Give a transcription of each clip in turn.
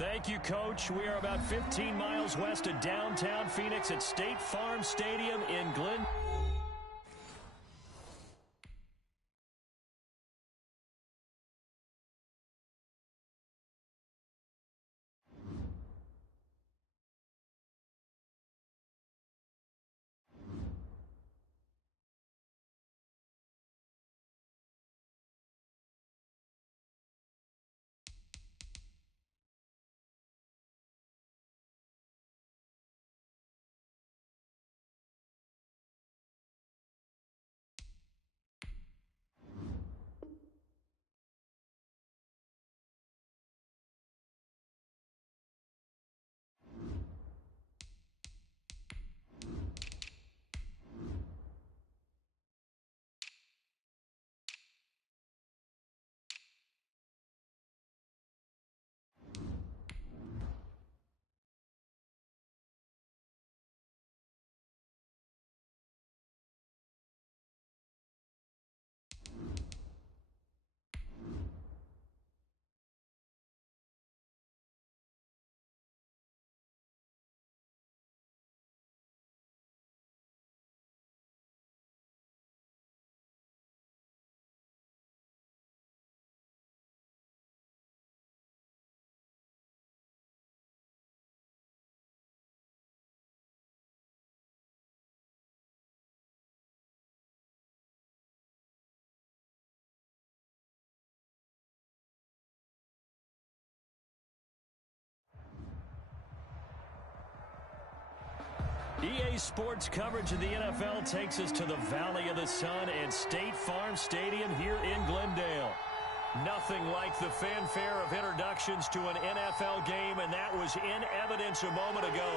Thank you, Coach. We are about 15 miles west of downtown Phoenix at State Farm Stadium in Glen. EA Sports coverage of the NFL takes us to the Valley of the Sun and State Farm Stadium here in Glendale. Nothing like the fanfare of introductions to an NFL game, and that was in evidence a moment ago.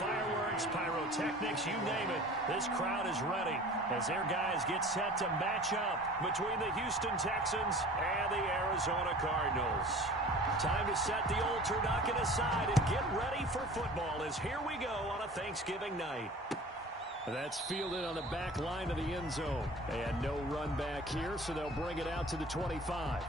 Fireworks, pyrotechnics, you name it. This crowd is ready as their guys get set to match up between the Houston Texans and the Arizona Cardinals. Time to set the old turducken aside and get ready for football as here we go on a Thanksgiving night. That's fielded on the back line of the end zone. And no run back here, so they'll bring it out to the 25.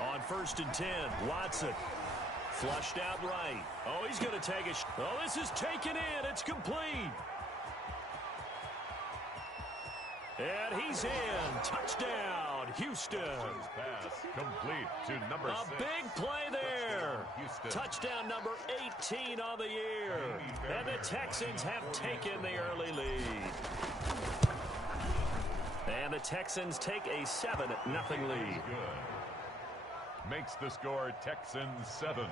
On 1st and 10, Watson. Flushed out right. Oh, he's going to take a shot. Oh, this is taken in. It's complete. And he's in. Touchdown, Houston. Pass complete to number 6. A big play there. Touchdown number 18 on the year. And the Texans have taken the early lead. And the Texans take a 7-0 lead. Makes the score Texans 7,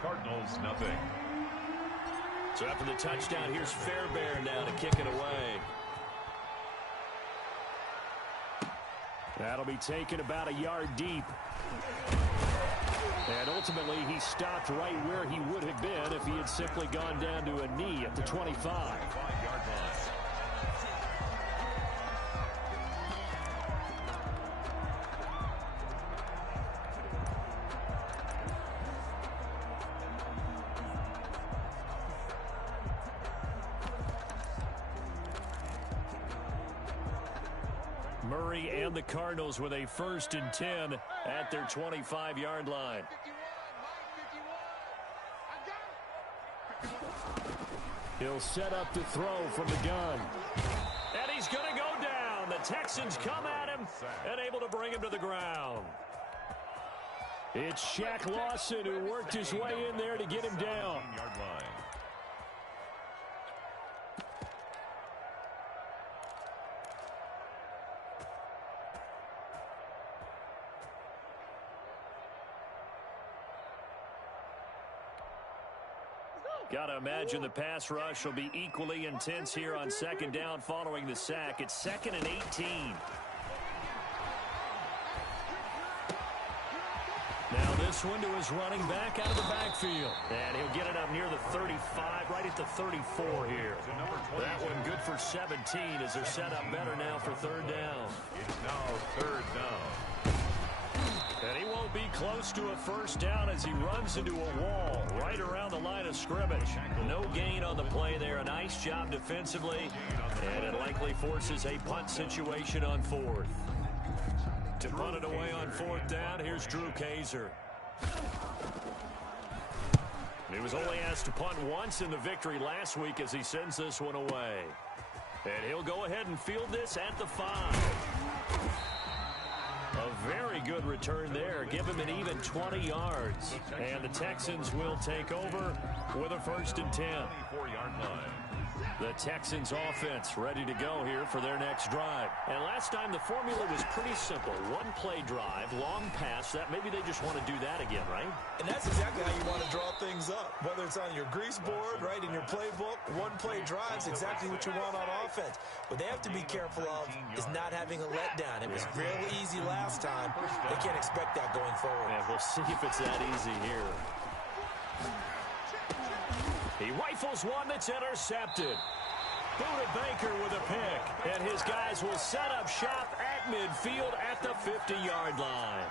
Cardinals 0. So after the touchdown, here's Fairbairn now to kick it away. That'll be taken about a yard deep. And ultimately, he stopped right where he would have been if he had simply gone down to a knee at the 25. 5-yard line. Murray and the Cardinals with a 1st and 10 at their 25-yard line. He'll set up to throw from the gun. And he's going to go down. The Texans come at him and able to bring him to the ground. It's Shaq Lawson who worked his way in there to get him down. Got to imagine the pass rush will be equally intense here on 2nd down following the sack. It's 2nd and 18. Now this This one to his running back out of the backfield. And he'll get it up near the 35, right at the 34 here. That one good for 17 as they're set up better now for third down. It's now third down. And he won't be close to a first down as he runs into a wall right around the line of scrimmage. No gain on the play there. A nice job defensively. And it likely forces a punt situation on fourth. To punt it away on fourth down, here's Drew Kaiser. He was only asked to punt once in the victory last week as he sends this one away. And he'll go ahead and field this at the 5. A very good return there. Give him an even 20 yards. And the Texans will take over with a 1st and 10. 24-yard line. The Texans offense ready to go here for their next drive. And last time the formula was pretty simple. One play drive, long pass. That maybe they just want to do that again, right? And that's exactly how you want to draw things up. Whether it's on your grease board, right, in your playbook, one play drive is exactly what you want on offense. What they have to be careful of is not having a letdown. It was real easy last time. They can't expect that going forward. And we'll see if it's that easy here. He rifles one that's intercepted. Buda Baker with a pick. And his guys will set up shop at midfield at the 50-yard line.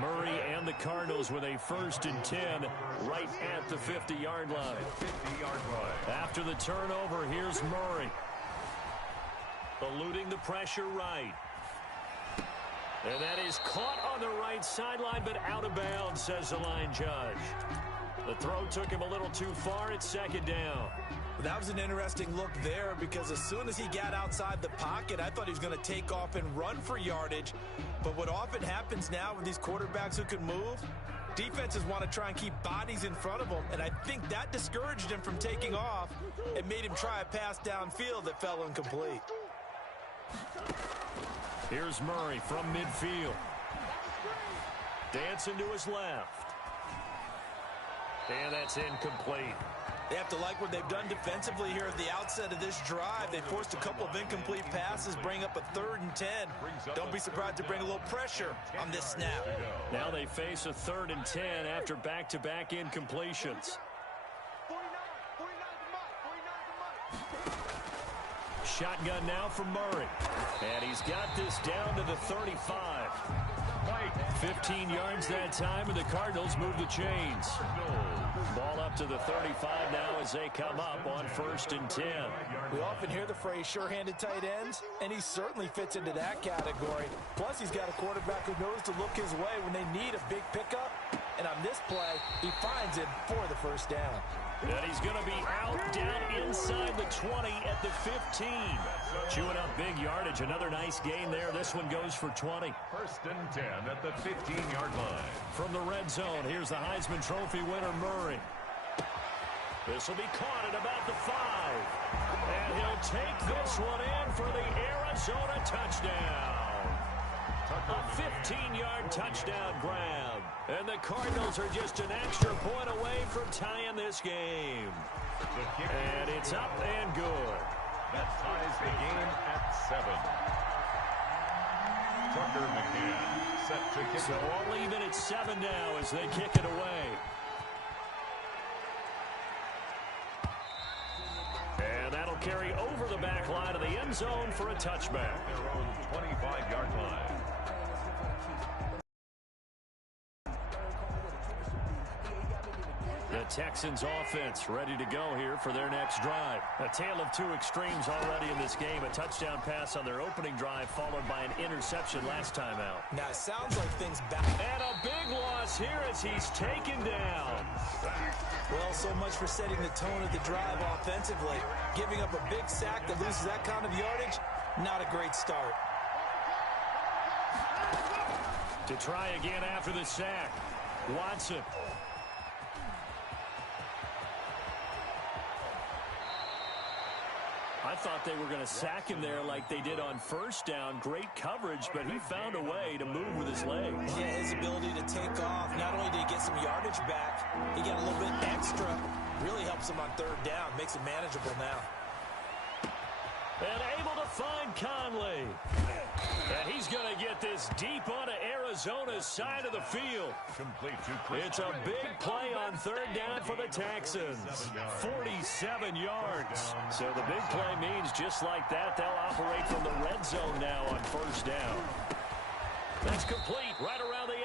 Murray and the Cardinals with a 1st and 10 right at the 50-yard line. 50-yard line. After the turnover, here's Murray. Eluding the pressure right. And that is caught on the right sideline, but out of bounds, says the line judge. The throw took him a little too far. It's 2nd down. That was an interesting look there because as soon as he got outside the pocket, I thought he was going to take off and run for yardage. But what often happens now with these quarterbacks who can move, defenses want to try and keep bodies in front of them, and I think that discouraged him from taking off and made him try a pass downfield that fell incomplete. Here's Murray from midfield. Dancing to his left. And that's incomplete. They have to like what they've done defensively here at the outset of this drive. They forced a couple of incomplete passes, bring up a 3rd and 10. Don't be surprised to bring a little pressure on this snap. Now they face a 3rd and 10 after back-to-back incompletions. Shotgun now from Murray. And he's got this down to the 35. 15 yards that time, and the Cardinals move the chains. Ball up to the 35 now as they come up on 1st and 10. We often hear the phrase sure-handed tight ends, and he certainly fits into that category. Plus, he's got a quarterback who knows to look his way when they need a big pickup. And on this play, he finds it for the 1st down. And he's going to be out down inside the 20 at the 15. Chewing up big yardage. Another nice gain there. This one goes for 20. 1st and 10 at the 15-yard line. From the red zone, here's the Heisman Trophy winner, Murray. This will be caught at about the 5. And he'll take this one in for the Arizona touchdown. A 15-yard touchdown grab. And the Cardinals are just an extra point away from tying this game. And it's up and good. That ties the game at 7. Tucker McCann set to kick. So all even at 7 now as they kick it away. And that'll carry over the back line of the end zone for a touchback. Their own 25-yard line. The Texans offense ready to go here for their next drive. A tale of two extremes already in this game. A touchdown pass on their opening drive followed by an interception last time out. Now it sounds like things back. And a big loss here as he's taken down. Well, so much for setting the tone of the drive offensively. Giving up a big sack that loses that kind of yardage, not a great start. To try again after the sack, Watson. I thought they were going to sack him there like they did on 1st down. Great coverage, but he found a way to move with his legs. Yeah, his ability to take off. Not only did he get some yardage back, he got a little bit extra. Really helps him on 3rd down. Makes it manageable now. And able to find Conley. And he's going to get this deep onto Arizona's side of the field. Complete to Chris. It's a big play on third down for the Texans. 47 yards. So the big play means just like that, they'll operate from the red zone now on first down. That's complete right around the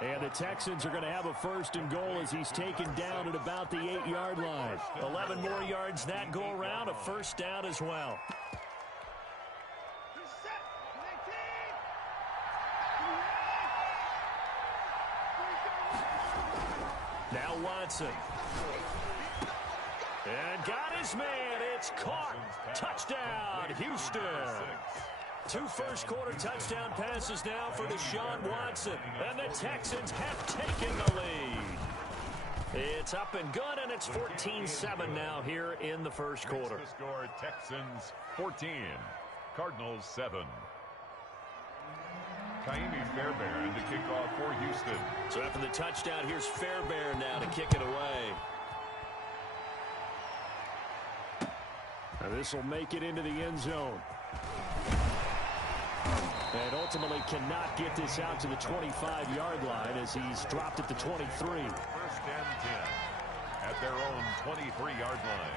8. And the Texans are going to have a first and goal as he's taken down at about the 8-yard line. 11 more yards that go around, a first down as well. Now Watson. And got his man. It's caught. Touchdown, Houston. 2 first-quarter touchdown passes now for Deshaun Watson. And the Texans have taken the lead. It's up and good, and it's 14-7 now here in the first quarter. The score, Texans 14, Cardinals 7. Kaimi Fairbairn to kick off for Houston. So after the touchdown, here's Fairbairn now to kick it away. And this will make it into the end zone. And ultimately cannot get this out to the 25-yard line as he's dropped at the 23. First and 10 at their own 23-yard line.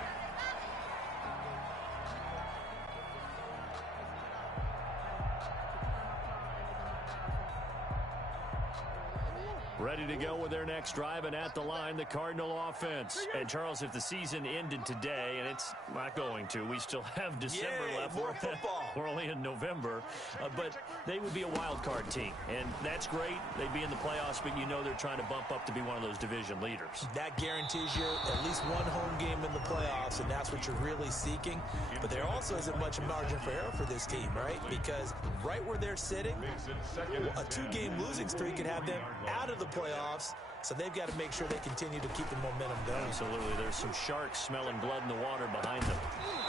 Ready to go with their next drive, and at the line, the Cardinal offense. And, Charles, if the season ended today, and it's not going to, we still have December left. More football. We're only in November. But they would be a wild card team, and that's great. They'd be in the playoffs, but you know they're trying to bump up to be one of those division leaders. That guarantees you at least one home game in the playoffs, and that's what you're really seeking. But there also isn't much margin for error for this team, right? Because right where they're sitting, a 2-game losing streak could have them out of the playoffs, so they've got to make sure they continue to keep the momentum going. Absolutely. There's some sharks smelling blood in the water behind them.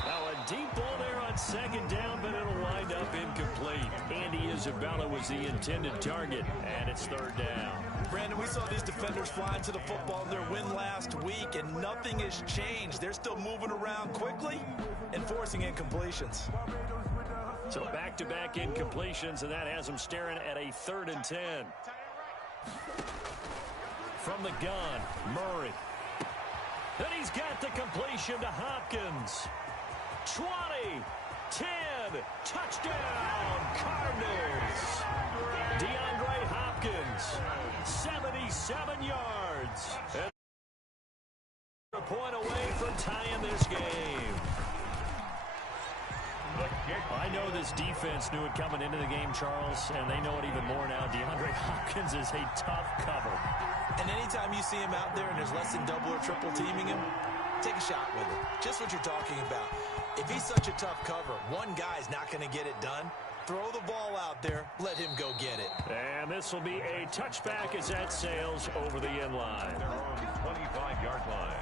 Now a deep ball there on second down, but it'll wind up incomplete. Andy Isabella was the intended target, and it's third down. Brandon, we saw these defenders flying to the football in their win last week, and nothing has changed. They're still moving around quickly and forcing incompletions. So back-to-back incompletions, and that has them staring at a 3rd and 10. From the gun, Murray. Then he's got the completion to Hopkins. 20, 10, touchdown, Cardinals. DeAndre Hopkins, 77 yards. And a point away from tying this game. I know this defense knew it coming into the game, Charles, and they know it even more now. DeAndre Hopkins is a tough cover. And anytime you see him out there and there's less than double or triple teaming him, take a shot with it. Just what you're talking about. If he's such a tough cover, one guy's not going to get it done. Throw the ball out there. Let him go get it. And this will be a touchback as that sails over the end line. Their own 25-yard line.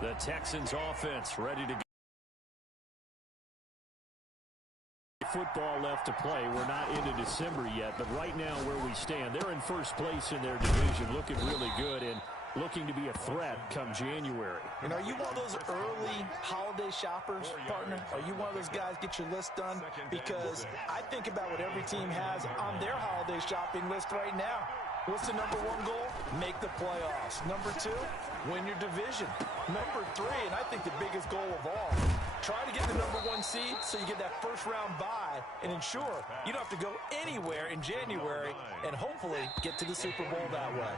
The Texans offense ready to go. Football left to play. We're not into December yet, but right now where we stand, they're in first place in their division, looking really good and looking to be a threat come January. And are you one of those early holiday shoppers, partner? Are you one of those guys get your list done? Because I think about what every team has on their holiday shopping list right now. What's the number 1 goal? Make the playoffs. Number 2, win your division. Number 3, and I think the biggest goal of all, try to get the number 1 seed so you get that first-round bye and ensure you don't have to go anywhere in January and hopefully get to the Super Bowl that way.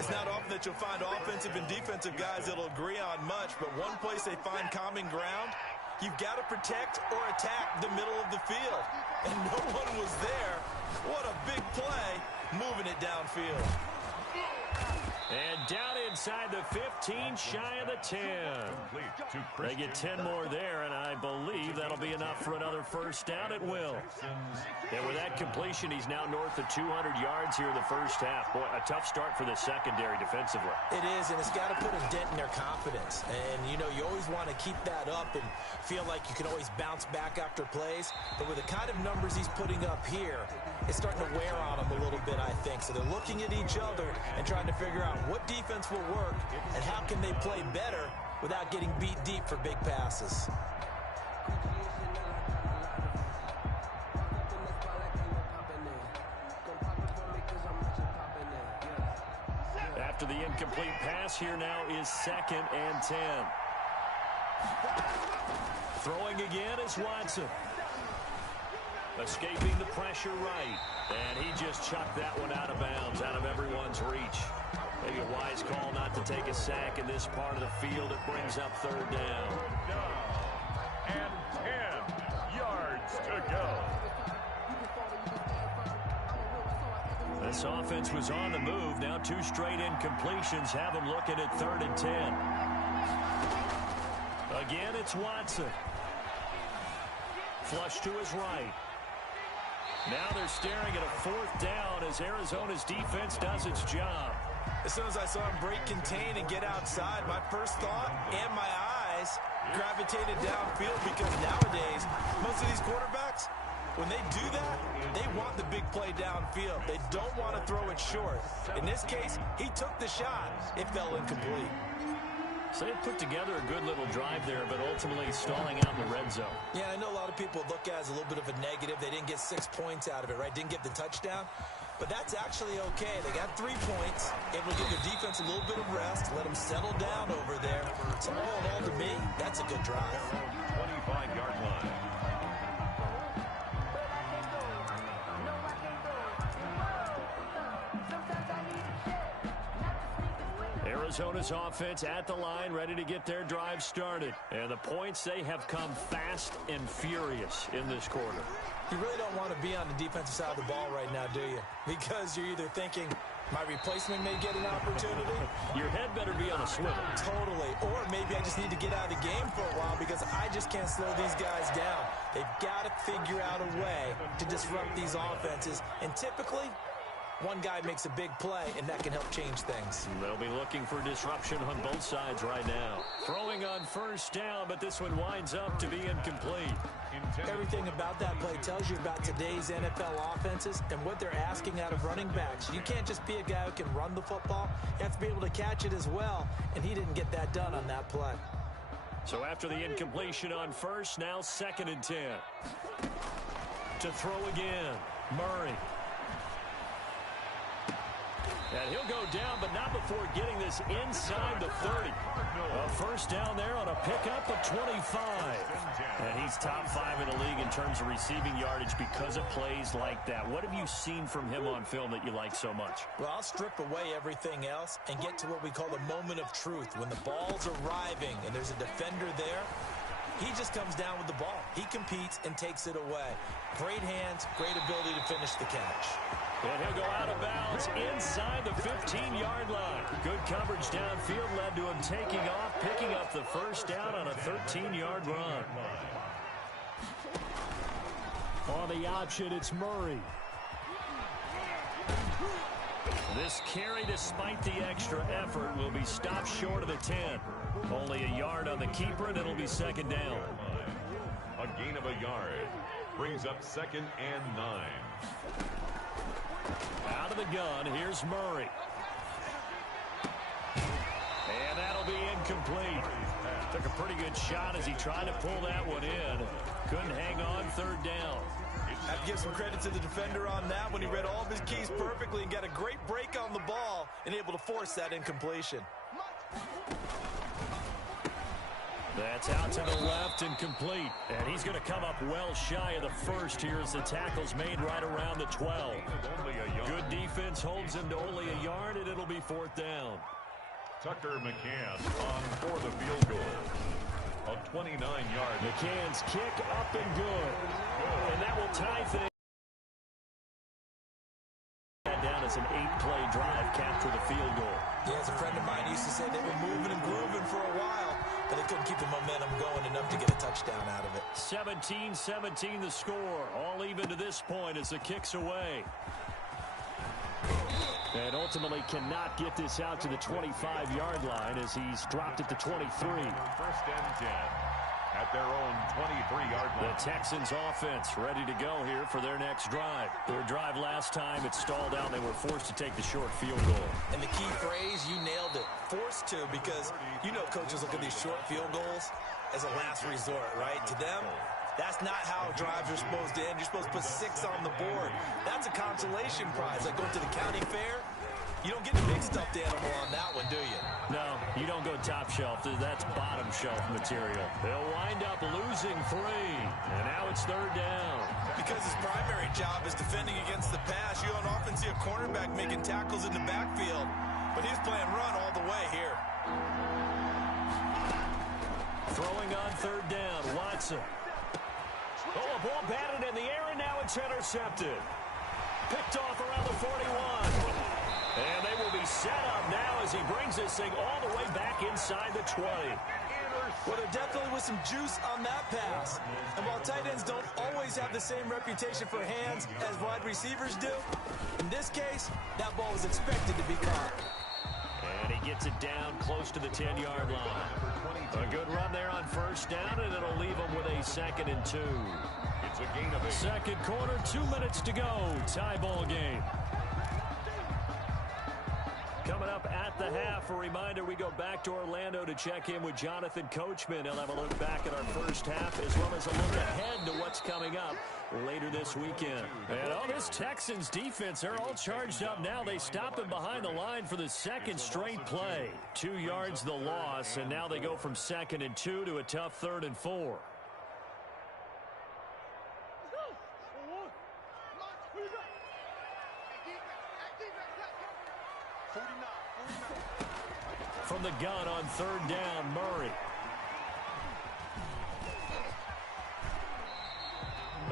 It's not often that you'll find offensive and defensive guys that'll agree on much, but one place they find common ground, you've got to protect or attack the middle of the field. And no one was there. What a big play, moving it downfield. And down inside the 15, shy of the 10. They get 10 more there, and I believe that'll be enough for another first down at will. And with that completion, he's now north of 200 yards here in the first half. Boy, a tough start for the secondary defensively. It is, and it's got to put a dent in their confidence. And, you know, you always want to keep that up and feel like you can always bounce back after plays. But with the kind of numbers he's putting up here, it's starting to wear on them a little bit, I think. So they're looking at each other and trying to figure out what defense will work and how can they play better without getting beat deep for big passes. After the incomplete pass, here now is 2nd and 10. Throwing again is Watson. Escaping the pressure right. And he just chucked that one out of bounds, out of everyone's reach. Maybe a wise call not to take a sack in this part of the field. It brings up 3rd down. And 10 yards to go. This offense was on the move. Now 2 straight incompletions have them looking at 3rd and 10. Again, it's Watson. Flush to his right. Now they're staring at a 4th down as Arizona's defense does its job. As soon as I saw him break contain and get outside, my first thought and my eyes gravitated downfield, because nowadays, most of these quarterbacks, when they do that, they want the big play downfield. They don't want to throw it short. In this case, he took the shot. It fell incomplete. So they put together a good little drive there, but ultimately stalling out in the red zone. Yeah, I know a lot of people look at it as a little bit of a negative. They didn't get 6 points out of it, right? Didn't get the touchdown. But that's actually okay. They got 3 points, able to give their defense a little bit of rest, let them settle down over there. So all in all, to me, that's a good drive. 25-yard line. Arizona's offense at the line, ready to get their drive started. And the points, they have come fast and furious in this quarter. You really don't want to be on the defensive side of the ball right now, do you? Because you're either thinking, my replacement may get an opportunity. Your head better be on a swivel. Totally. Or maybe I just need to get out of the game for a while because I just can't slow these guys down. They've got to figure out a way to disrupt these offenses. And typically, one guy makes a big play, and that can help change things. They'll be looking for disruption on both sides right now. Throwing on 1st down, but this one winds up to be incomplete. Everything about that play tells you about today's NFL offenses and what they're asking out of running backs. You can't just be a guy who can run the football. You have to be able to catch it as well, and he didn't get that done on that play. So after the incompletion on 1st, now 2nd and 10. To throw again, Murray. And he'll go down, but not before getting this inside the 30. A 1st down there on a pickup of 25. And he's top 5 in the league in terms of receiving yardage because of plays like that. What have you seen from him on film that you like so much? Well, I'll strip away everything else and get to what we call the moment of truth. When the ball's arriving and there's a defender there, he just comes down with the ball. He competes and takes it away. Great hands, great ability to finish the catch. And he'll go out of bounds inside the 15-yard line. Good coverage downfield led to him taking off, picking up the 1st down on a 13-yard run. On the option, it's Murray. This carry, despite the extra effort, will be stopped short of the 10. Only a yard on the keeper, and it'll be 2nd down. A gain of a yard brings up 2nd and 9. Out of the gun, here's Murray. And that'll be incomplete. Took a pretty good shot as he tried to pull that one in. Couldn't hang on, 3rd down. I have to give some credit to the defender on that when he read all of his keys perfectly and got a great break on the ball and able to force that incompletion. That's out to the left and complete. And he's going to come up well shy of the 1st here as the tackle's made right around the 12. Good defense holds him to only a yard, and it'll be 4th down. Tucker McCann on for the field goal. A 29-yard. McCann's kick up and good. And that will tie things. Down as an 8-play drive, capture the field goal. Yeah, as a friend of mine used to say, they were moving and grooving for a while, but they couldn't keep the momentum going enough to get a touchdown out of it. 17-17 the score. All even to this point as the kick's away. And ultimately cannot get this out to the 25-yard line as he's dropped it to 23. 1st and 10. at their own 23-yard line. The Texans offense ready to go here for their next drive. Their drive last time, it stalled out. They were forced to take the short field goal. And the key phrase, you nailed it, forced to, because you know coaches look at these short field goals as a last resort, right? To them, that's not how drives are supposed to end. You're supposed to put 6 on the board. That's a consolation prize. Like going to the county fair, you don't get a big stuffed animal on that one, do you? No, you don't go top shelf. That's bottom shelf material. They'll wind up losing 3. And now it's 3rd down. Because his primary job is defending against the pass, you don't often see a cornerback making tackles in the backfield. But he's playing run all the way here. Throwing on 3rd down, Watson. Oh, a ball batted in the air, and now it's intercepted. Picked off around the 41. And they will be set up now as he brings this thing all the way back inside the 20. Well, there definitely was some juice on that pass. And while tight ends don't always have the same reputation for hands as wide receivers do, in this case, that ball was expected to be caught. And he gets it down close to the 10-yard line. A good run there on 1st down, and it'll leave him with a 2nd and 2. It's a gain of 8. Second quarter, 2 minutes to go. Tie ball game. Coming up at the half, a reminder, we go back to Orlando to check in with Jonathan Coachman. He'll have a look back at our first half as well as a look ahead to what's coming up later this weekend. And this Texans defense, they're all charged up now. They stop him behind the line for the 2nd straight play. 2 yards the loss, and now they go from 2nd and 2 to a tough 3rd and 4. From the gun on 3rd down, Murray.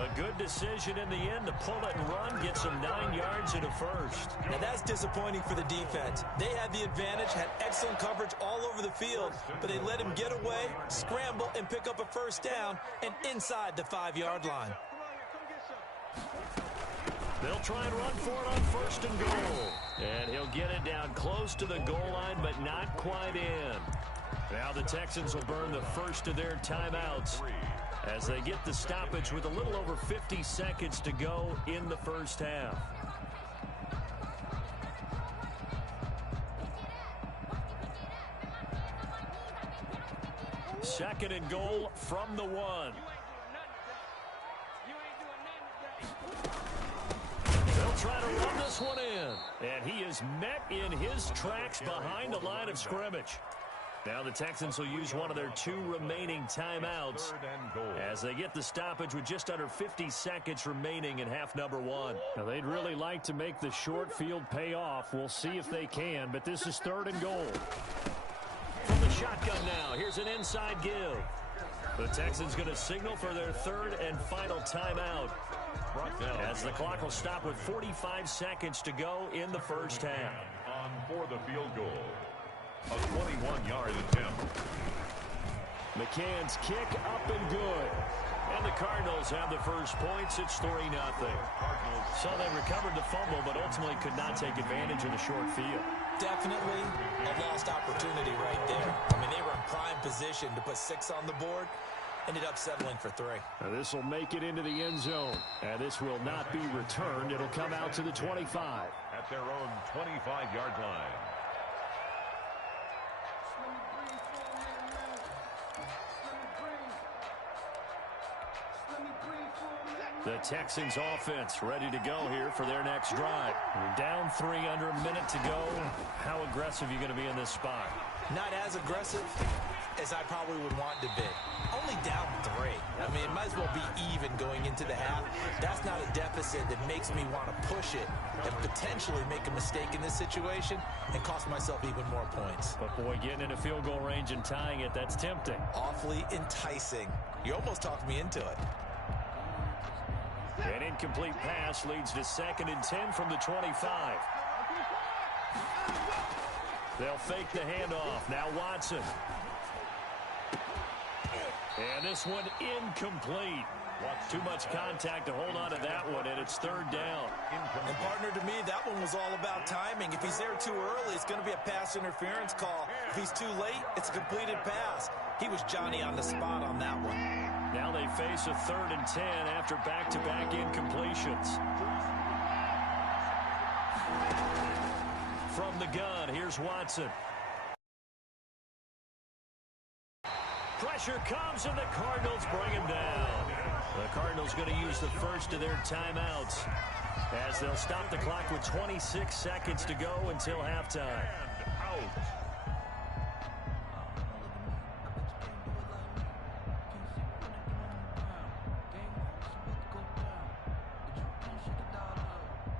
A good decision in the end to pull it and run, gets him 9 yards and a 1st. Now that's disappointing for the defense. They had the advantage, had excellent coverage all over the field, but they let him get away, scramble, and pick up a 1st down and inside the 5-yard line. They'll try and run for it on 1st and goal. And he'll get it down close to the goal line, but not quite in. Now the Texans will burn the first of their timeouts as they get the stoppage with a little over 50 seconds to go in the first half. Second and goal from the 1. Try to run this one in. And he is met in his tracks behind the line of scrimmage. Now the Texans will use one of their 2 remaining timeouts as they get the stoppage with just under 50 seconds remaining in half number 1. Now they'd really like to make the short field pay off. We'll see if they can, but this is 3rd and goal. From the shotgun now, here's an inside give. The Texans going to signal for their 3rd and final timeout, as the clock will stop with 45 seconds to go in the first half. On for the field goal. A 21-yard attempt. McCann's kick up and good. And the Cardinals have the first points. It's 3-0. So they recovered the fumble, but ultimately could not take advantage of the short field. Definitely a lost opportunity right there. I mean, they were in prime position to put 6 on the board. Ended up settling for 3. Now this will make it into the end zone. And this will not be returned. It'll come out to the 25. At their own 25-yard line. The Texans offense ready to go here for their next drive. We're down 3 under a minute to go. How aggressive are you going to be in this spot? Not as aggressive as I probably would want to be. Only down 3. I mean, it might as well be even going into the half. That's not a deficit that makes me want to push it and potentially make a mistake in this situation and cost myself even more points. But boy, getting into field goal range and tying it, that's tempting. Awfully enticing. You almost talked me into it. An incomplete pass leads to 2nd and 10 from the 25. They'll fake the handoff. Now Watson. And this one incomplete. Too much contact to hold on to that one, and it's third down. And partner, to me, that one was all about timing. If he's there too early, it's going to be a pass interference call. If he's too late, it's a completed pass. He was Johnny on the spot on that one. Now they face a 3rd and 10 after back-to-back incompletions. From the gun, here's Watson. Pressure comes, and the Cardinals bring him down. The Cardinals going to use the first of their timeouts as they'll stop the clock with 26 seconds to go until halftime.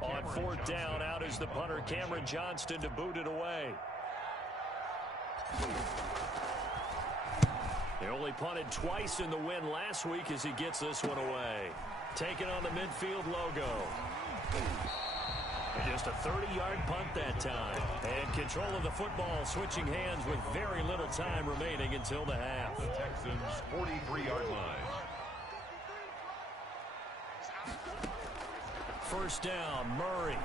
On 4th down, out is the punter, Cameron Johnston, to boot it away. They only punted twice in the win last week as he gets this one away. Taking on the midfield logo. And just a 30-yard punt that time. And control of the football switching hands with very little time remaining until the half. The Texans' 43-yard line. First down, Murray.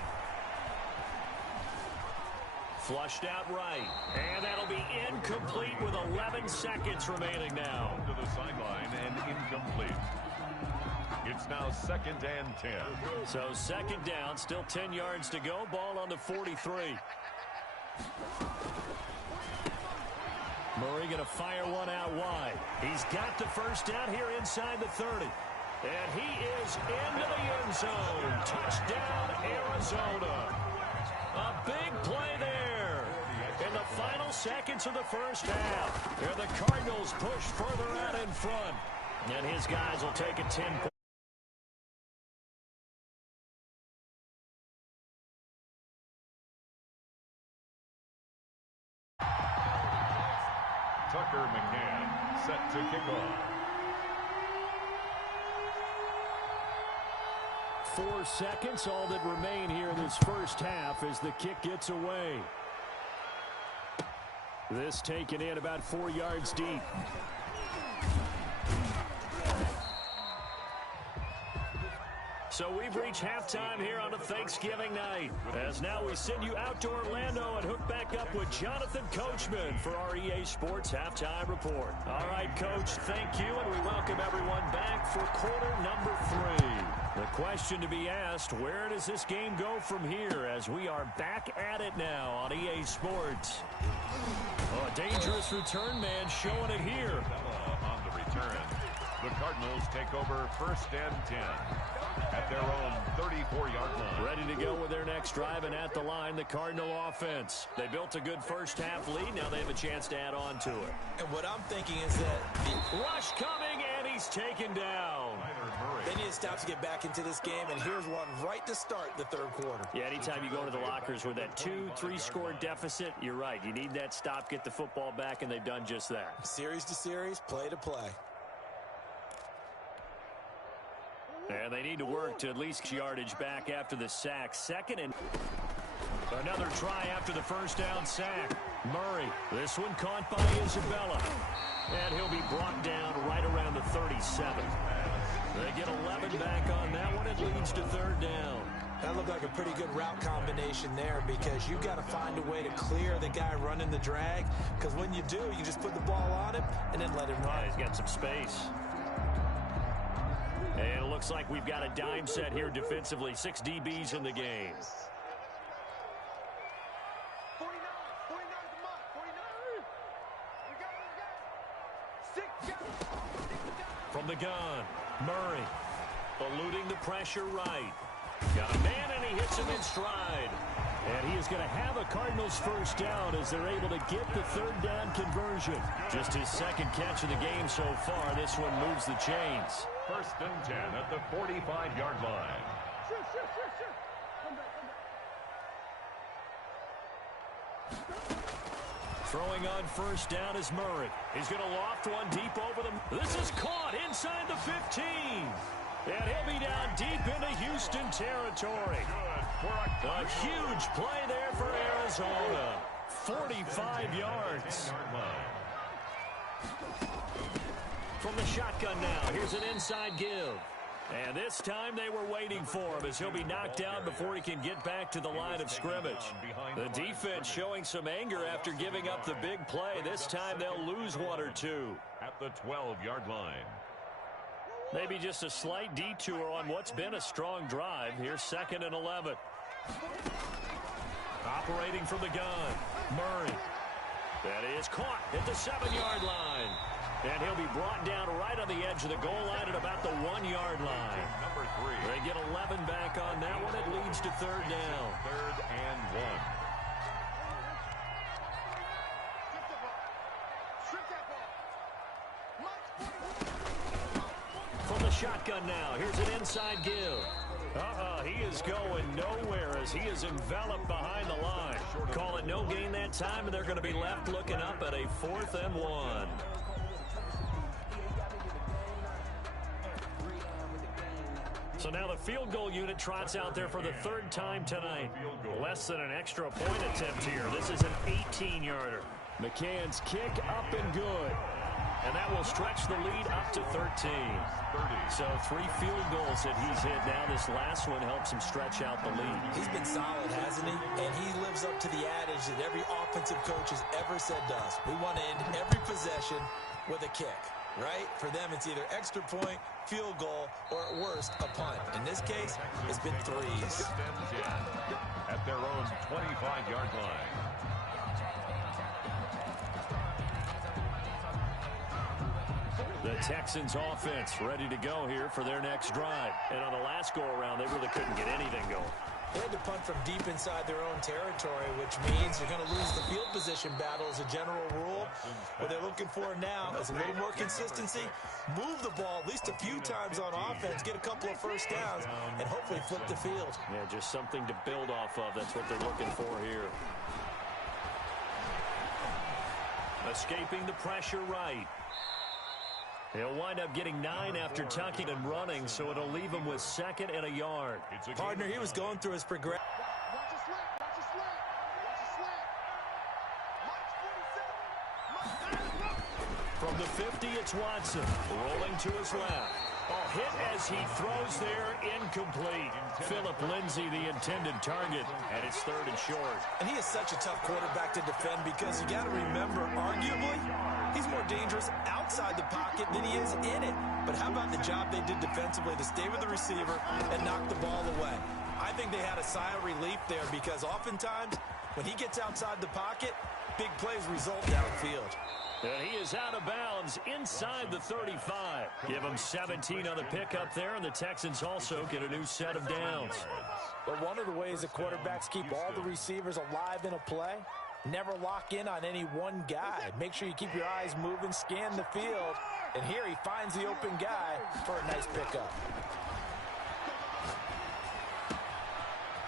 Flushed out right. And that'll be incomplete with 11 seconds remaining now. To the sideline and incomplete. It's now 2nd and 10. So 2nd down, still 10 yards to go. Ball on the 43. Murray going to fire one out wide. He's got the first down here inside the 30. And he is into the end zone. Touchdown, Arizona. A big play there in the final seconds of the first half. And the Cardinals push further out in front. And his guys will take a 10-point. Tucker McCann set to kick off. 4 seconds, all that remain here in this first half as the kick gets away. This taken in about 4 yards deep. So we've reached halftime here on a Thanksgiving night. As now we send you out to Orlando and hook back up with Jonathan Coachman for our EA Sports Halftime Report. All right, Coach, thank you, and we welcome everyone back for quarter number 3. The question to be asked, where does this game go from here as we are back at it now on EA Sports? Oh, a dangerous return man showing it here. On the return, the Cardinals take over 1st and 10 at their own 34-yard line. Ready to go with their next drive, and at the line, the Cardinal offense. They built a good first half lead. Now they have a chance to add on to it. And what I'm thinking is that the rush coming, and he's taken down. They need to stop to get back into this game, and here's one right to start the 3rd quarter. Yeah, anytime you go to the lockers with that 2-3 score deficit, you're right. You need that stop, get the football back, and they've done just that. Series to series, play to play. And they need to work to at least yardage back after the sack. 2nd and another try after the first down sack. Murray, this one caught by Isabella. And he'll be brought down right around the 37. They get 11 back on that one. It leads to 3rd down. That looked like a pretty good route combination there because you've got to find a way to clear the guy running the drag. Because when you do, you just put the ball on him and then let him run. Yeah, he's got some space. And it looks like we've got a dime set here defensively. 6 DBs in the game. From the gun, Murray eluding the pressure right. Got a man, and he hits him in stride. And he is going to have a Cardinals first down as they're able to get the 3rd down conversion. Just his 2nd catch of the game so far. This one moves the chains. 1st and 10 at the 45-yard line. Throwing on first down is Murray. He's going to loft one deep over them. This is caught inside the 15. And he'll be down deep into Houston territory. A huge play there for Arizona. 45 yards. From the shotgun now, here's an inside give. And this time they were waiting for him as he'll be knocked down before he can get back to the line of scrimmage. The defense showing some anger after giving up the big play. This time they'll lose one or two. At the 12-yard line. Maybe just a slight detour on what's been a strong drive. Here's 2nd and 11. Operating from the gun, Murray. That is caught at the 7-yard line. And he'll be brought down right on the edge of the goal line at about the 1-yard line. Number 3. They get 11 back on that one. It leads to 3rd down. 3rd and 1. From the shotgun now, here's an inside give. He is going nowhere as he is enveloped behind the line. Call it no gain that time, and they're going to be left looking up at a 4th and 1. So now the field goal unit trots out there for the 3rd time tonight. Less than an extra point attempt here. This is an 18-yarder. McCann's kick up and good. And that will stretch the lead up to 13. So 3 field goals that he's hit now. This last one helps him stretch out the lead. He's been solid, hasn't he? And he lives up to the adage that every offensive coach has ever said to us. We want to end every possession with a kick, right? For them, it's either extra point, field goal, or at worst, a punt. In this case, it's been 3s. At their own 25-yard line. The Texans offense ready to go here for their next drive. And on the last go-around, they really couldn't get anything going. They had to punt from deep inside their own territory, which means you're going to lose the field position battle as a general rule. What they're looking for now is a little more consistency, move the ball at least a few times on offense, get a couple of first downs, and hopefully flip the field. Yeah, just something to build off of. That's what they're looking for here. Escaping the pressure right. He'll wind up getting 9 after tucking and running, so it'll leave him with 2nd and a yard. Partner, he was going through his progression. From the 50, it's Watson, rolling to his left. Hit as he throws there, incomplete. Philip Lindsay, the intended target, and it's 3rd and short. And he is such a tough quarterback to defend because you got to remember, arguably, he's more dangerous outside the pocket than he is in it. But how about the job they did defensively to stay with the receiver and knock the ball away? I think they had a sigh of relief there because oftentimes when he gets outside the pocket, big plays result downfield. And he is out of bounds inside the 35. Give him 17 on the pickup there, and the Texans also get a new set of downs. But one of the ways the quarterbacks keep all the receivers alive in a play, never lock in on any one guy. Make sure you keep your eyes moving, scan the field, and here he finds the open guy for a nice pickup.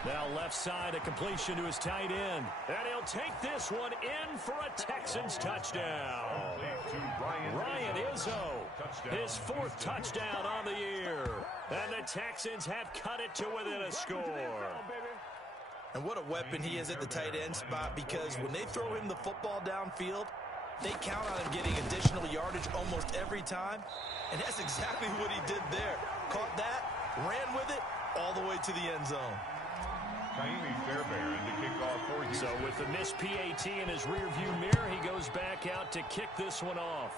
Now left side, a completion to his tight end. And he'll take this one in for a Texans touchdown. Ryan Izzo, his 4th touchdown on the year. And the Texans have cut it to within a score. And what a weapon he is at the tight end spot, because when they throw him the football downfield, they count on him getting additional yardage almost every time. And that's exactly what he did there. Caught that, ran with it, all the way to the end zone. So with the missed PAT in his rearview mirror, he goes back out to kick this one off.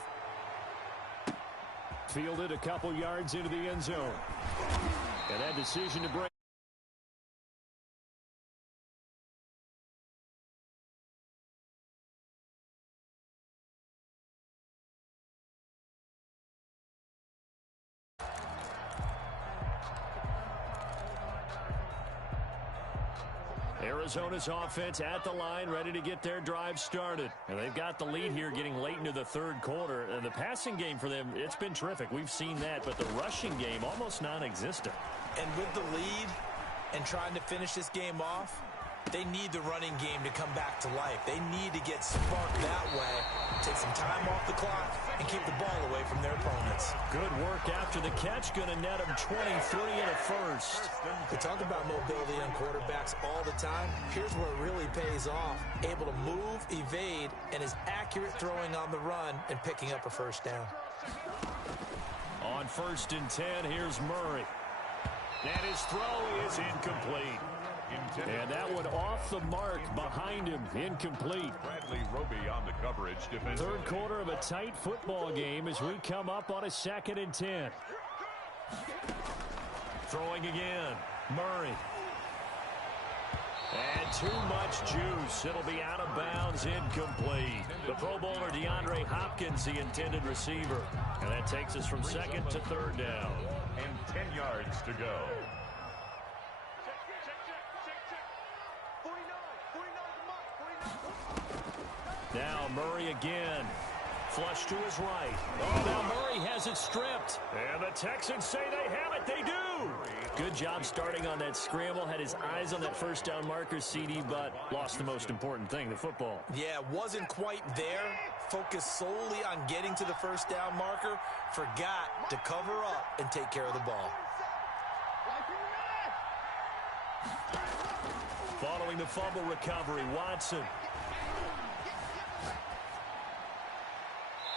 Fielded a couple yards into the end zone. And that decision to break. Arizona's offense at the line, ready to get their drive started. And they've got the lead here getting late into the 3rd quarter. And the passing game for them, it's been terrific. We've seen that, but the rushing game almost non-existent. And with the lead and trying to finish this game off, they need the running game to come back to life. They need to get sparked that way, take some time off the clock, and keep the ball away from their opponents. Good work after the catch, going to net them 23 and a first. We talk about mobility on quarterbacks all the time. Here's where it really pays off. Able to move, evade, and is accurate throwing on the run and picking up a first down. On 1st and 10, here's Murray. And his throw is incomplete. And that one off the mark behind him, incomplete. Bradley Roby on the coverage. Third quarter of a tight football game as we come up on a 2nd and 10. Throwing again, Murray. And too much juice. It'll be out of bounds, incomplete. The Pro Bowler DeAndre Hopkins, the intended receiver. And that takes us from 2nd to 3rd down. And 10 yards to go. Now Murray again. Flush to his right. Oh, now Murray has it stripped. And the Texans say they have it. They do. Good job starting on that scramble. Had his eyes on that first down marker, CD, but lost the most important thing, the football. Yeah, wasn't quite there. Focused solely on getting to the first down marker. Forgot to cover up and take care of the ball. Following the fumble recovery, Watson.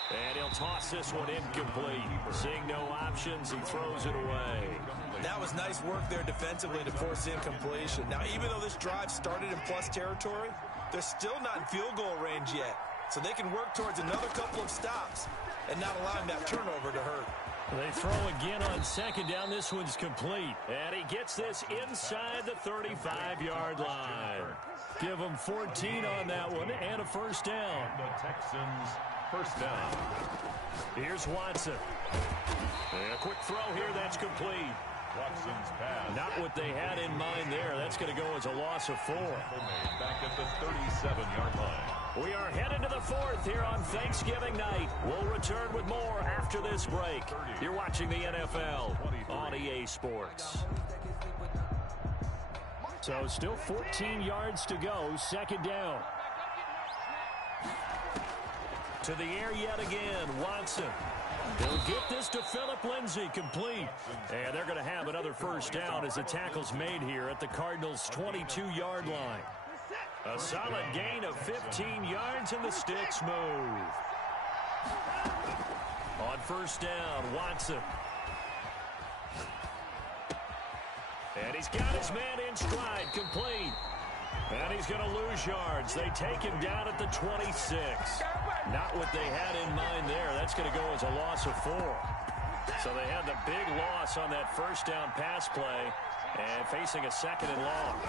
And he'll toss this one incomplete. Seeing no options, he throws it away. That was nice work there defensively to force incompletion. Now, even though this drive started in plus territory, they're still not in field goal range yet. So they can work towards another couple of stops and not allowing that turnover to hurt. They throw again on 2nd down. This one's complete. And he gets this inside the 35-yard line. Give him 14 on that one and a first down. The Texans first down. Here's Watson. And a quick throw here. That's complete. Watson's pass. Not what they had in mind there. That's going to go as a loss of 4. Back at the 37-yard line. We are headed to the 4th here on Thanksgiving night. We'll return with more after this break. You're watching the NFL on EA Sports. So still 14 yards to go. 2nd down. To the air yet again. Watson. He'll get this to Phillip Lindsay, complete. And they're going to have another first down as the tackle's made here at the Cardinals' 22-yard line. A solid gain of 15 yards and the sticks move. On 1st down, Watson. And he's got his man in stride, complete. And he's going to lose yards. They take him down at the 26. Not what they had in mind there. That's going to go as a loss of 4. So they had the big loss on that first down pass play and facing a 2nd and long.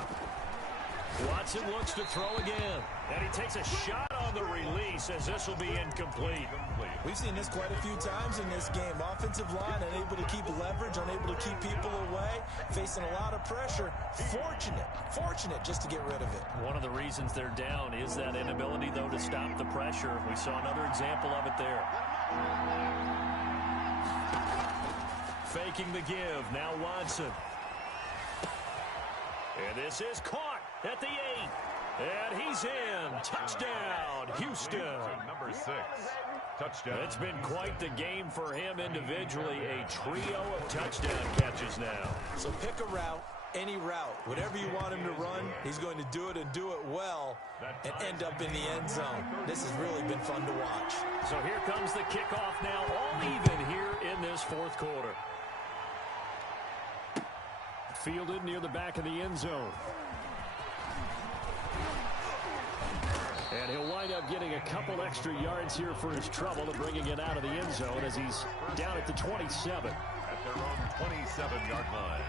Watson looks to throw again. And he takes a shot on the release as this will be incomplete. We've seen this quite a few times in this game. Offensive line unable to keep leverage, unable to keep people away, facing a lot of pressure. Fortunate just to get rid of it. One of the reasons they're down is that inability, though, to stop the pressure. We saw another example of it there. Faking the give. Now Watson. And this is caught at the 8. And he's in. Touchdown, Houston. Number 6. Touchdown. It's been quite the game for him individually. A trio of touchdown catches now. So pick a route, any route. Whatever you want him to run, he's going to do it and do it well and end up in the end zone. This has really been fun to watch. So here comes the kickoff now, all even here in this 4th quarter. Fielded near the back of the end zone. And he'll wind up getting a couple extra yards here for his trouble and bringing it out of the end zone as he's down at the 27. At their own 27-yard line.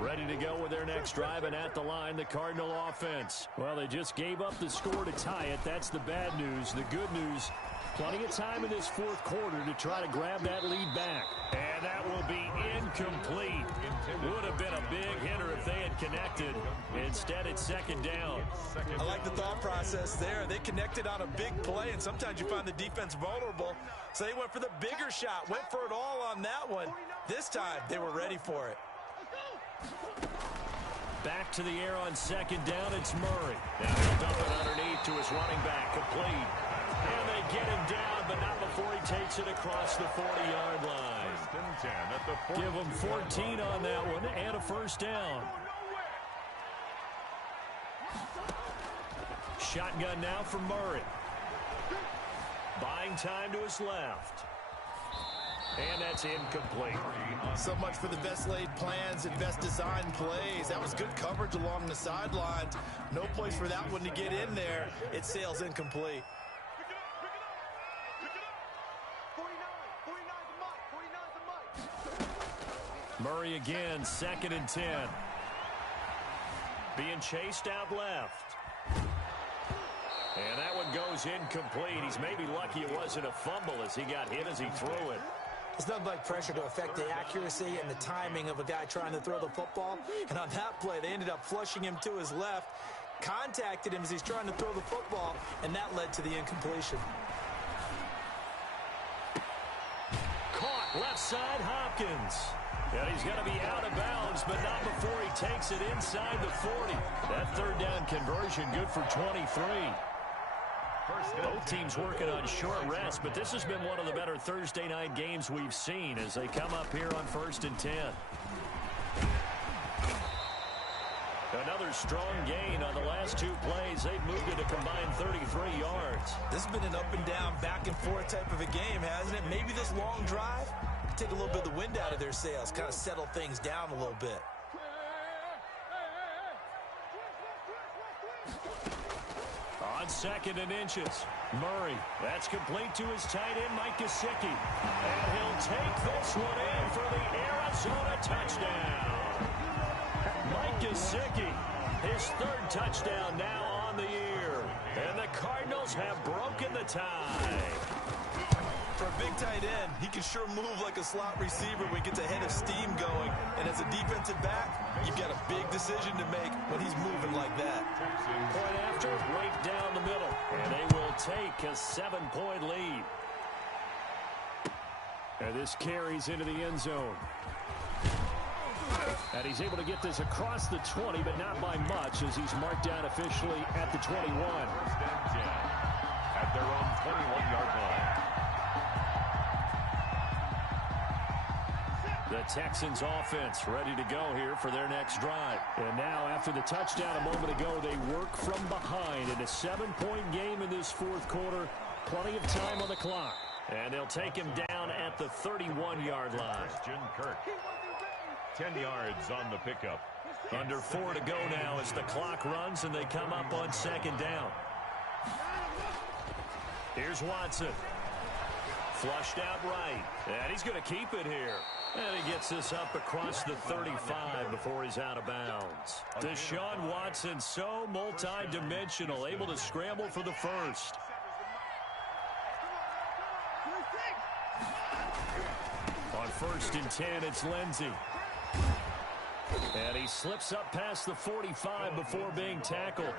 Ready to go with their next drive, and at the line, the Cardinal offense. Well, they just gave up the score to tie it. That's the bad news. The good news, plenty of time in this 4th quarter to try to grab that lead back. And that will be incomplete. Would have been a big hitter if they had connected. Instead, it's 2nd down. I like the thought process there. They connected on a big play, and sometimes you find the defense vulnerable. So they went for the bigger shot, went for it all on that one. This time, they were ready for it. Back to the air on 2nd down, it's Murray. Now he'll dump it underneath to his running back, complete. And they get him down, but not before he takes it across the 40-yard line. Give him 14 on that one and a first down. Shotgun now for Murray. Buying time to his left. And that's incomplete. So much for the best laid plans and best designed plays. That was good coverage along the sidelines. No place for that one to get in there. It sails incomplete. Murray again, 2nd and 10. Being chased out left. And that one goes incomplete. He's maybe lucky it wasn't a fumble as he got hit as he threw it. It's nothing like pressure to affect the accuracy and the timing of a guy trying to throw the football. And on that play, they ended up flushing him to his left, contacted him as he's trying to throw the football, and that led to the incompletion. Caught left side, Hopkins. And he's going to be out of bounds, but not before he takes it inside the 40. That third down conversion good for 23. Both teams working on short rest, but this has been one of the better Thursday night games we've seen as they come up here on 1st and 10. Another strong gain on the last 2 plays. They've moved it a combined 33 yards. This has been an up and down, back and forth type of a game, hasn't it? Maybe this long drive could take a little bit of the wind out of their sails, kind of settle things down a little bit. On 2nd and inches, Murray. That's complete to his tight end, Mike Gesicki. And he'll take this one in for the Arizona touchdown. Mike Gesicki, his 3rd touchdown now on the year. And the Cardinals have broken the tie. For a big tight end, he can sure move like a slot receiver when he gets a head of steam going. And as a defensive back, you've got a big decision to make when he's moving like that. Point after, right down the middle. And they will take a 7-point lead. And this carries into the end zone. And he's able to get this across the 20, but not by much as he's marked down officially at the 21. At their own 21-yard line. The Texans offense ready to go here for their next drive. And now after the touchdown a moment ago, they work from behind in a 7-point game in this 4th quarter. Plenty of time on the clock. And they'll take him down at the 31-yard line. Christian Kirk. 10 yards on the pickup. Under 4 to go now as the clock runs and they come up on 2nd down. Here's Watson. Flushed out right. And he's going to keep it here. And he gets this up across the 35 before he's out of bounds. Deshaun Watson, so multi-dimensional, able to scramble for the first. On 1st and 10, it's Lindsey. And he slips up past the 45 before being tackled.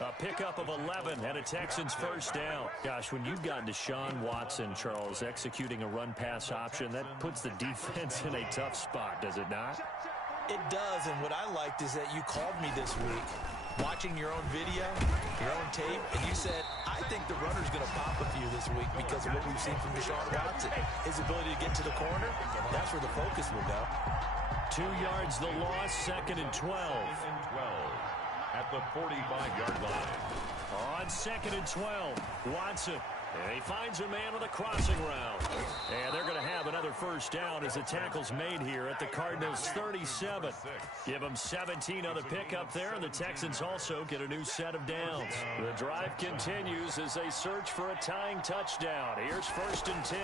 A pickup of 11 and a Texans first down. Gosh, when you've got Deshaun Watson, Charles, executing a run-pass option, that puts the defense in a tough spot, does it not? It does, and what I liked is that you called me this week, watching your own video, your own tape, and you said, I think the runner's going to pop a few this week because of what we've seen from Deshaun Watson. His ability to get to the corner, that's where the focus will go. 2 yards the loss, 2nd and 12. At the 45-yard line. On 2nd and 12, Watson. And he finds a man with a crossing route. And they're going to have another first down as the tackle's made here at the Cardinals' 37. Give them 17 on the pickup there, and the Texans also get a new set of downs. The drive continues as they search for a tying touchdown. Here's 1st and 10.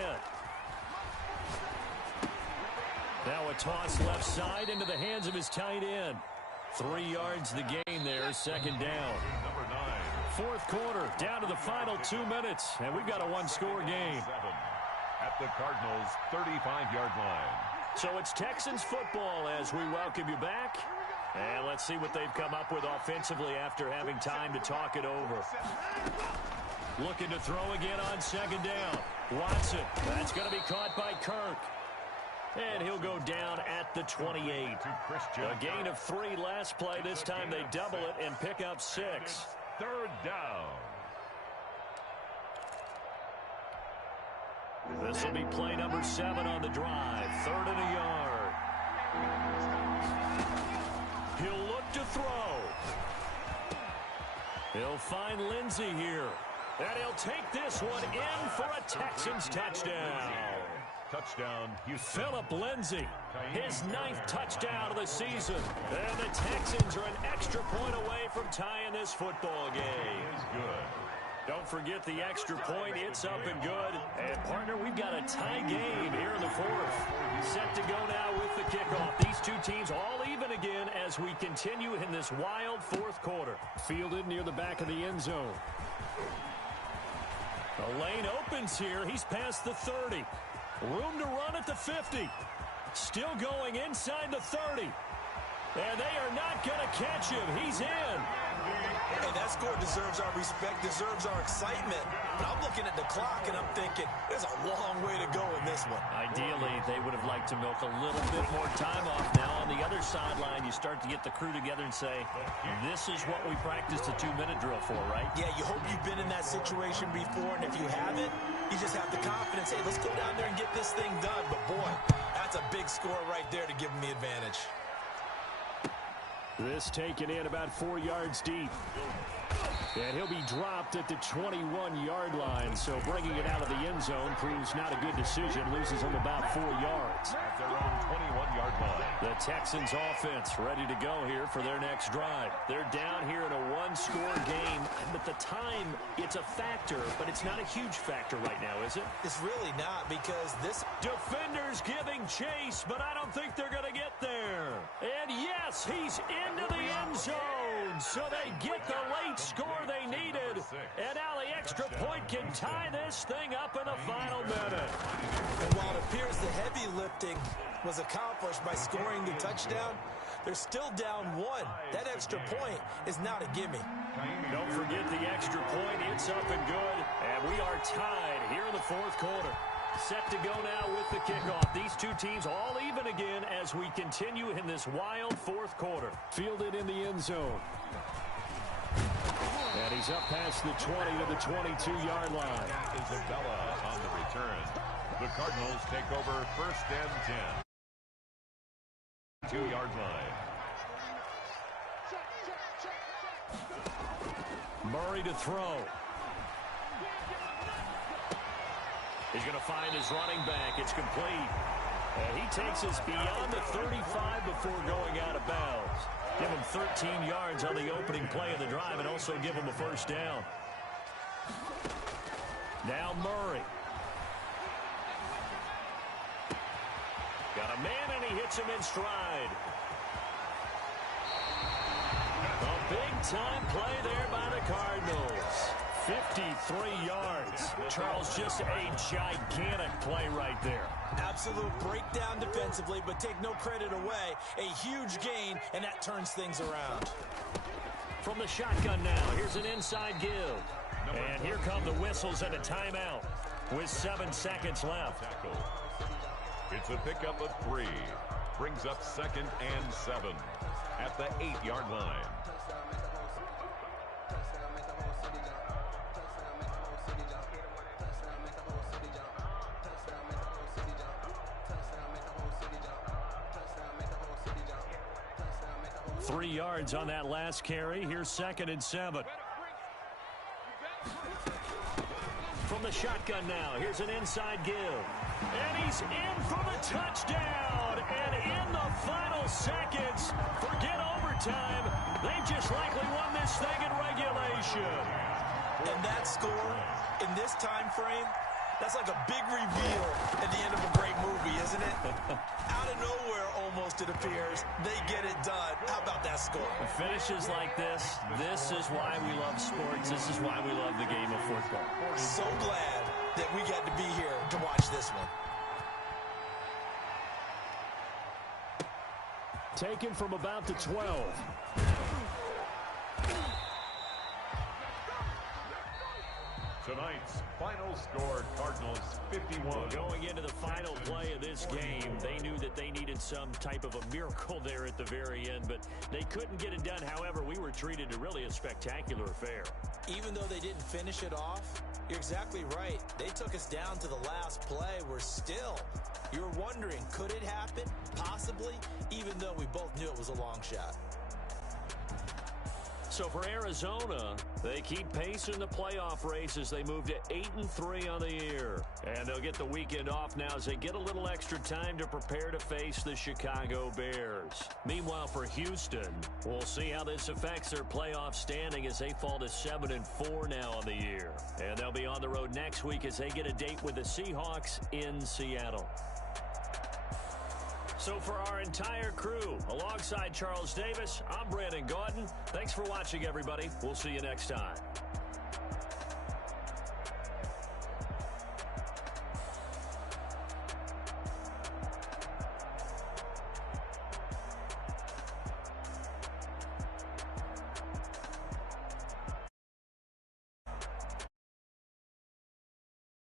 Now a toss left side into the hands of his tight end. 3 yards the gain there, 2nd down. Number 9. 4th quarter, down to the final 2 minutes, and we've got a one-score game. At the Cardinals' 35-yard line. So it's Texans football as we welcome you back. And let's see what they've come up with offensively after having time to talk it over. Looking to throw again on 2nd down. Watson, that's going to be caught by Kirk. And he'll go down at the 28. A gain of 3 last play. This time they double it and pick up 6. 3rd down. This will be play number 7 on the drive. 3rd and a yard. He'll look to throw. He'll find Lindsey here. And he'll take this one in for a Texans touchdown. Touchdown, Houston. Phillip Lindsay, his 9th touchdown of the season. And the Texans are an extra point away from tying this football game. Is good. Don't forget the extra point. It's up and good. And, partner, we've got a tie game here in the 4th. Set to go now with the kickoff. These two teams all even again as we continue in this wild 4th quarter. Fielded near the back of the end zone. The lane opens here. He's past the 30. Room to run at the 50. Still going inside the 30. And they are not going to catch him. He's in. And that score deserves our respect, deserves our excitement. But I'm looking at the clock, and I'm thinking, there's a long way to go in this one. Ideally, they would have liked to milk a little bit more time off. Now, on the other sideline, you start to get the crew together and say, this is what we practiced a 2-minute drill for, right? Yeah, you hope you've been in that situation before, and if you haven't, you just have the confidence, hey, let's go down there and get this thing done. But, boy, that's a big score right there to give them the advantage. This taken in about 4 yards deep. And he'll be dropped at the 21-yard line. So bringing it out of the end zone proves not a good decision. Loses him about 4 yards. At their own 21-yard line. The Texans offense ready to go here for their next drive. They're down here in a 1-score game. But the time, it's a factor, but it's not a huge factor right now, is it? It's really not, because this Defenders giving chase, but I don't think they're going to get there. And yes, he's into the end zone. So they get the late score they needed. And now the extra point can tie this thing up in the final minute. And while it appears the heavy lifting was accomplished by scoring the touchdown, they're still down 1. That extra point is not a gimme. Don't forget the extra point. It's up and good. And we are tied here in the 4th quarter. Set to go now with the kickoff. These two teams all even again as we continue in this wild 4th quarter. Fielded in the end zone. And he's up past the 20 to the 22-yard line. Isabella on the return. The Cardinals take over 1st and 10. 2-yard line. Murray to throw. He's going to find his running back. It's complete. And he takes us beyond the 35 before going out of bounds. Give him 13 yards on the opening play of the drive and also give him a first down. Now Murray. Got a man and he hits him in stride. A big-time play there by the Cardinals. 53 yards. Charles, just a gigantic play right there. Absolute breakdown defensively, but take no credit away. A huge gain, and that turns things around. From the shotgun now, here's an inside give. And here come the whistles and a timeout with 7 seconds left. It's a pickup of 3. Brings up 2nd and 7 at the 8-yard line. Three yards on that last carry. Here's 2nd and 7. From the shotgun now, here's an inside give. And he's in for the touchdown. And in the final seconds, forget overtime. They've just likely won this thing in regulation. And that score, in this time frame, that's like a big reveal at the end of a great movie, isn't it? Out of nowhere, almost, it appears, they get it done. How about that score? Finishes like this is why we love sports. This is why we love the game of football. So glad that we got to be here to watch this one. Taken from about the 12. Tonight's final score, Cardinals 51. Going into the final play of this game, they knew that they needed some type of a miracle there at the very end, but they couldn't get it done. However, we were treated to really a spectacular affair. Even though they didn't finish it off, you're exactly right. They took us down to the last play. We're still, you're wondering, could it happen? Possibly, even though we both knew it was a long shot. So for Arizona, they keep pace in the playoff race as they move to 8-3 on the year. And they'll get the weekend off now as they get a little extra time to prepare to face the Chicago Bears. Meanwhile, for Houston, we'll see how this affects their playoff standing as they fall to 7-4 now on the year. And they'll be on the road next week as they get a date with the Seahawks in Seattle. So for our entire crew, alongside Charles Davis, I'm Brandon Gaudin. Thanks for watching, everybody. We'll see you next time.